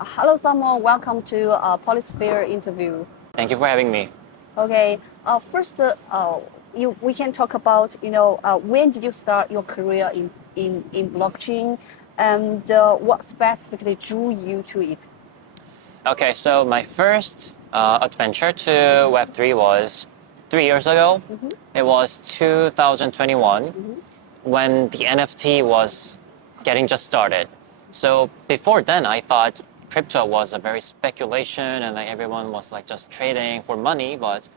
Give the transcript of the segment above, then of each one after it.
Hello, Sungmo. Welcome to Polysphere interview. Thank you for having me. Okay. First, we can talk about when did you start your career in blockchain, and what specifically drew you to it? Okay, so my first adventure to Web3 was 3 years ago. Mm-hmm. It was 2021 Mm-hmm. when the NFT was getting just started. So before then, I thought crypto was a very speculation and like everyone was like just trading for money. But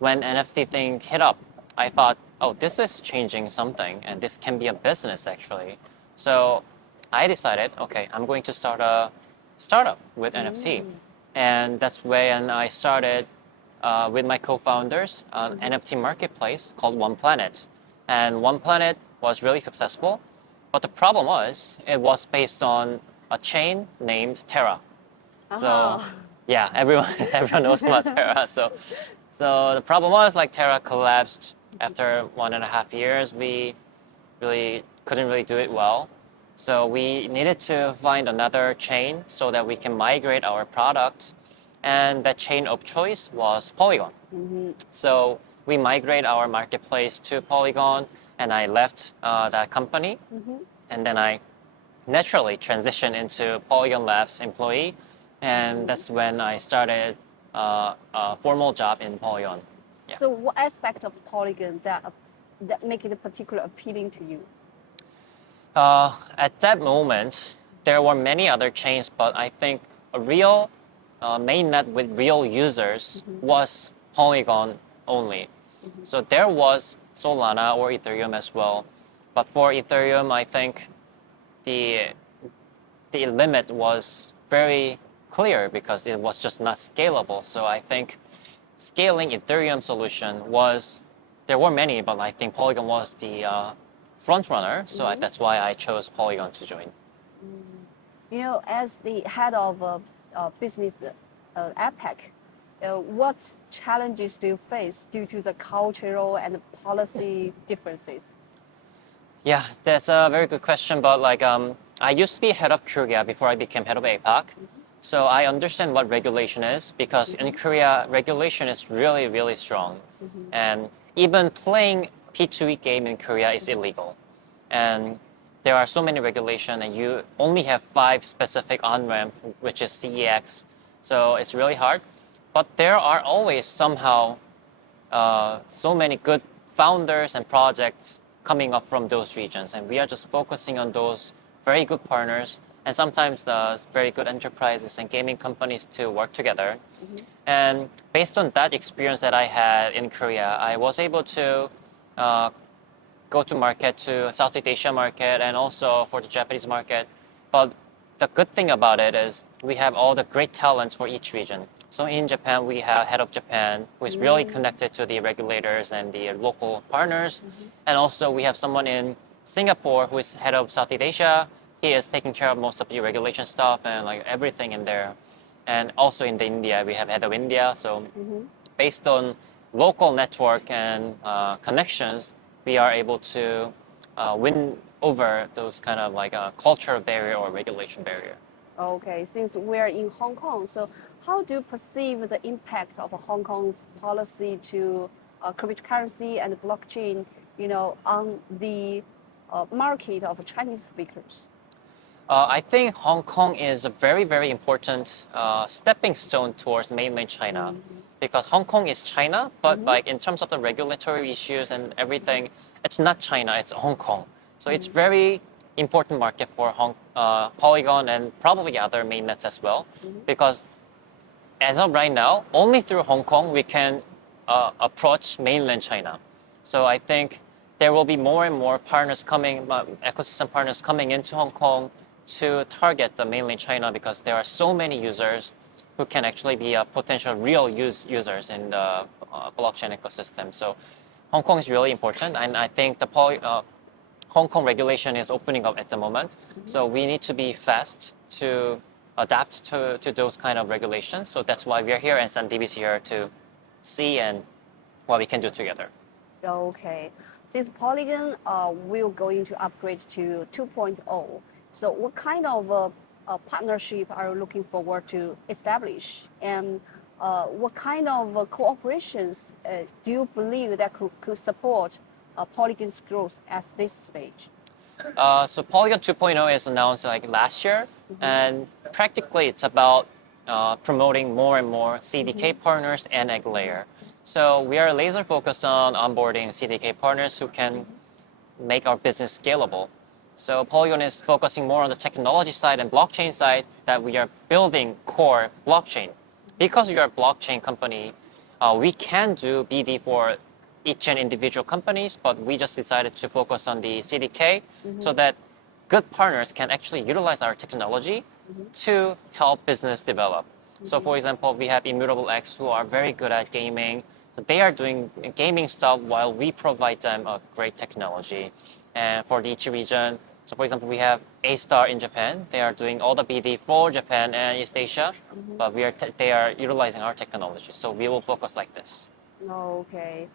when NFT thing hit up, I thought, oh, this is changing something and this can be a business actually. So I decided, okay, I'm going to start a startup with NFT. And that's when I started with my co-founders an NFT marketplace called One Planet. And One Planet was really successful. But the problem was it was based on a chain named Terra. So yeah, everyone knows about Terra. So the problem was like Terra collapsed after 1.5 years. We really couldn't really do it well. So we needed to find another chain so that we can migrate our products. And that chain of choice was Polygon. Mm-hmm. So we migrate our marketplace to Polygon, and I left that company. Mm-hmm. And then I naturally transitioned into Polygon Labs employee. And that's when I started a formal job in Polygon. Yeah. So, what aspect of Polygon that make it particularly appealing to you? At that moment, there were many other chains, but I think a real mainnet with real users was Polygon only. So there was Solana or Ethereum as well. But for Ethereum, I think the limit was very clear because it was just not scalable. So I think scaling Ethereum solution there were many, but I think Polygon was the front runner. So that's why I chose Polygon to join. As the head of business APEC, what challenges do you face due to the cultural and policy differences? Yeah, that's a very good question. But I used to be head of Korea before I became head of APAC. So I understand what regulation is because in Korea, regulation is really, really strong. And even playing P2E game in Korea is illegal. And there are so many regulations and you only have 5 specific on-ramp, which is CEX. So it's really hard. But there are always somehow so many good founders and projects coming up from those regions. And we are just focusing on those very good partners and sometimes the very good enterprises and gaming companies to work together. And based on that experience that I had in Korea, I was able to go to market to Southeast Asia market and also for the Japanese market. But the good thing about it is we have all the great talents for each region. So in Japan, we have head of Japan who is really connected to the regulators and the local partners. And also we have someone in Singapore who is head of Southeast Asia. He is taking care of most of the regulation stuff and like everything in there. And also in India, we have head of India. So based on local network and connections, we are able to win over those kind of like a cultural barrier or regulation barrier. Okay, since we're in Hong Kong, so how do you perceive the impact of Hong Kong's policy to cryptocurrency and blockchain, on the market of Chinese speakers? I think Hong Kong is a very, very important stepping stone towards mainland China because Hong Kong is China, but like in terms of the regulatory issues and everything, it's not China, it's Hong Kong. So it's very important market for Polygon and probably other mainnets as well because as of right now, only through Hong Kong we can approach mainland China. So I think there will be more and more partners ecosystem partners coming into Hong Kong to target the mainland China because there are so many users who can actually be potential real users in the blockchain ecosystem. So Hong Kong is really important, and I think the Hong Kong regulation is opening up at the moment. So we need to be fast to adapt to those kind of regulations. So that's why we are here and Sandeep is here to see and what we can do together. Okay. Since Polygon will going to upgrade to 2.0, so what kind of partnership are you looking forward to establish? And what kind of cooperations do you believe that could support Polygon's growth at this stage? So Polygon 2.0 is announced like last year, and practically it's about promoting more and more CDK partners and egg layer. So we are laser focused on onboarding CDK partners who can make our business scalable. So Polygon is focusing more on the technology side and blockchain side, that we are building core blockchain. Because we are a blockchain company, we can do BD for each and individual companies, but we just decided to focus on the CDK so that good partners can actually utilize our technology to help business develop. So for example, we have Immutable X who are very good at gaming. So they are doing gaming stuff while we provide them a great technology. And for each region, so for example, we have A-Star in Japan. They are doing all the BD for Japan and East Asia, but they are utilizing our technology. So we will focus like this. Okay.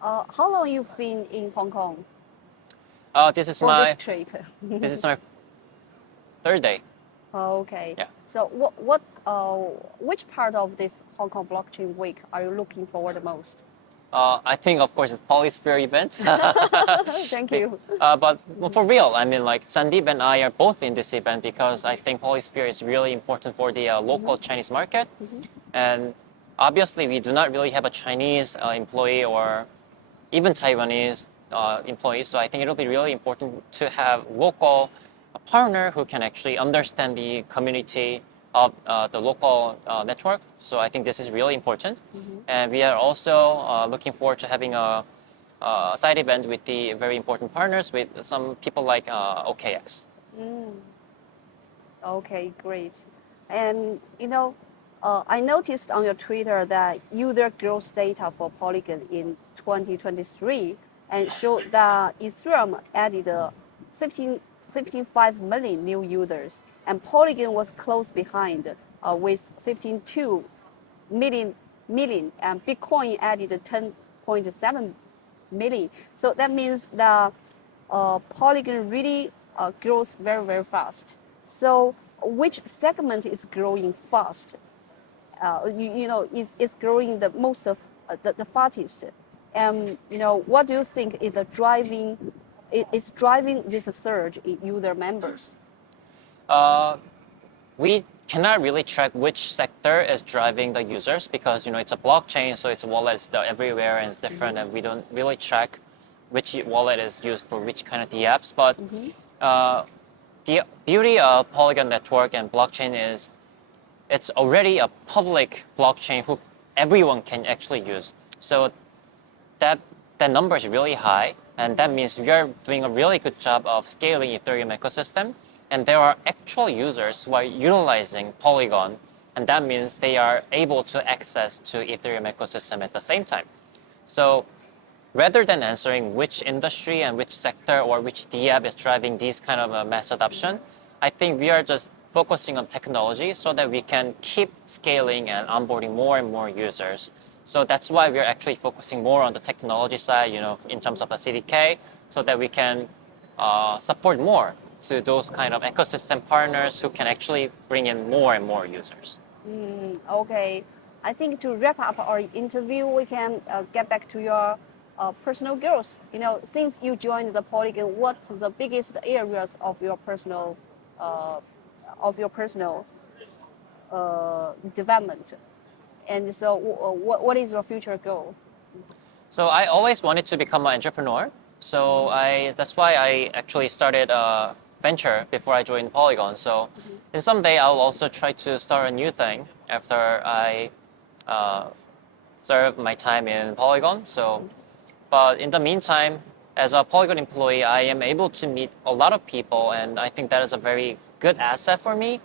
How long you've been in Hong Kong This is for my this trip? this is my third day. Okay. Yeah. So which part of this Hong Kong Blockchain Week are you looking forward the most? I think, of course, it's Polysphere event. Thank you. But for real, I mean, like Sandeep and I are both in this event because I think Polysphere is really important for the local Chinese market. And obviously, we do not really have a Chinese employee or even Taiwanese employees. So I think it'll be really important to have local partner who can actually understand the community of the local network. So I think this is really important. And we are also looking forward to having a side event with the very important partners, with some people like OKX. Okay, great. And I noticed on your Twitter that user growth data for Polygon in 2023 and showed that Ethereum added 55 million new users, and Polygon was close behind with 15.2 million, and Bitcoin added 10.7 million. So that means that Polygon really grows very, very fast. So which segment is growing fast? Is growing the most of the fastest? And what do you think is driving this surge in user members? We cannot really track which sector is driving the users because it's a blockchain, so it's wallets everywhere and it's different, and we don't really track which wallet is used for which kind of dApps. But the beauty of Polygon network and blockchain is it's already a public blockchain who everyone can actually use. So that number is really high, and that means we are doing a really good job of scaling Ethereum ecosystem. And there are actual users who are utilizing Polygon, and that means they are able to access to Ethereum ecosystem at the same time. So rather than answering which industry and which sector or which dApp is driving these kind of mass adoption, I think we are just focusing on technology so that we can keep scaling and onboarding more and more users. So that's why we are actually focusing more on the technology side, in terms of the CDK, so that we can support more to those kind of ecosystem partners who can actually bring in more and more users. Okay. I think to wrap up our interview, we can get back to your personal growth. Since you joined the Polygon, what's the biggest areas of your personal development? And so what is your future goal? So I always wanted to become an entrepreneur. So that's why I actually started a venture before I joined Polygon. So in someday I'll also try to start a new thing after I serve my time in Polygon. But in the meantime, as a Polygon employee, I am able to meet a lot of people, and I think that is a very good asset for me.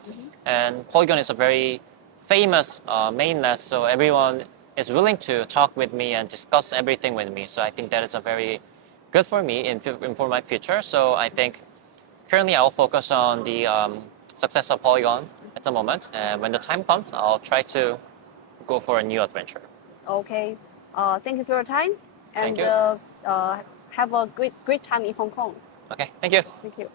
And Polygon is a very famous mainnet, so everyone is willing to talk with me and discuss everything with me. So I think that is a very good for me for my future. So I think currently I'll focus on the success of Polygon at the moment, and when the time comes, I'll try to go for a new adventure. Okay. Thank you for your time, and Thank you. have a great time in Hong Kong. Okay, thank you. Thank you.